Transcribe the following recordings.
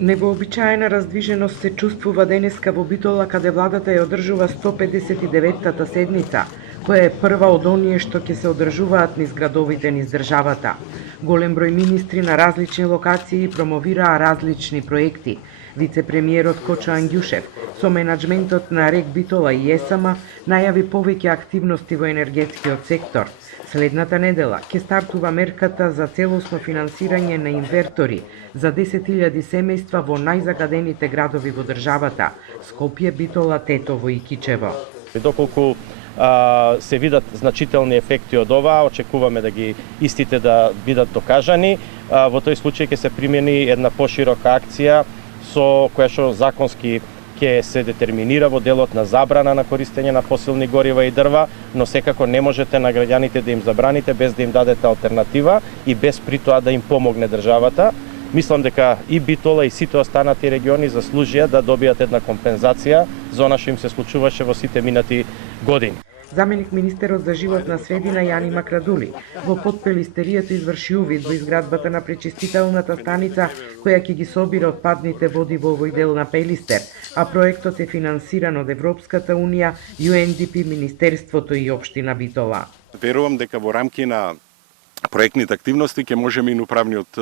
Невообичаена раздвиженост се чувствува денеска во Битола, каде владата ја одржува 159-та седница, која е прва од оние што ќе се одржуваат низ градовите низ државата. Голем број министри на различни локации промовираа различни проекти. Вице-премиерот Кочо Ангјушев со менаџментот на РЕК Битола и ЕСМ најави повеќе активности во енергетскиот сектор. Следната недела ќе стартува мерката за целосно финансирање на инвертори за 10.000 семејства во најзагадените градови во државата – Скопје, Битола, Тетово и Кичево. Доколку се видат значителни ефекти од ова, очекуваме да ги истите да бидат докажани. Во тој случај ќе се примени една поширока акција со која што законски ќе се детерминира во делот на забрана на користење на фосилни горива и дрва, но секако не можете на граѓаните да им забраните без да им дадете алтернатива и без при тоа да им помогне државата. Мислам дека и Битола и сите останати региони заслужија да добијат една компензација за она што им се случуваше во сите минати години. Заменик министерот за животна средина Јани Макрадули во Подпелистеријата изврши увид во изградбата на пречистителната станица која ќе ги собира отпадните води во овој дел на Пелистер, а проектот е финансиран од Европската унија, UNDP, Министерството и општина Битола. Верувам дека во рамки на проектните активности ќе можеме и на управниот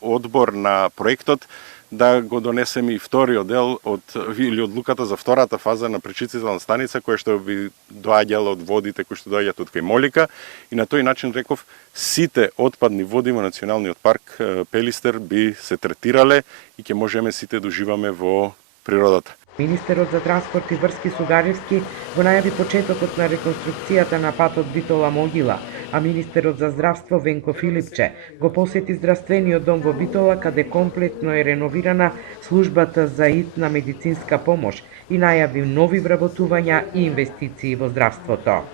одбор на проектот да го донесеме и вториот дел од одлуката за втората фаза на пречистителна станица која што би доаѓала од водите кои што доаѓаат од кај Молика и на тој начин реков сите отпадни води во националниот парк Пелистер би се третирале и ќе можеме сите да уживаме во природата. Министерот за транспорт и врски Сугаревски го најави почетокот на реконструкцијата на патот Битола-Могила, а министерот за здравство Венко Филипче го посети здравствениот дом во Битола, каде комплетно е реновирана службата за итна медицинска помош и најави нови вработувања и инвестиции во здравството.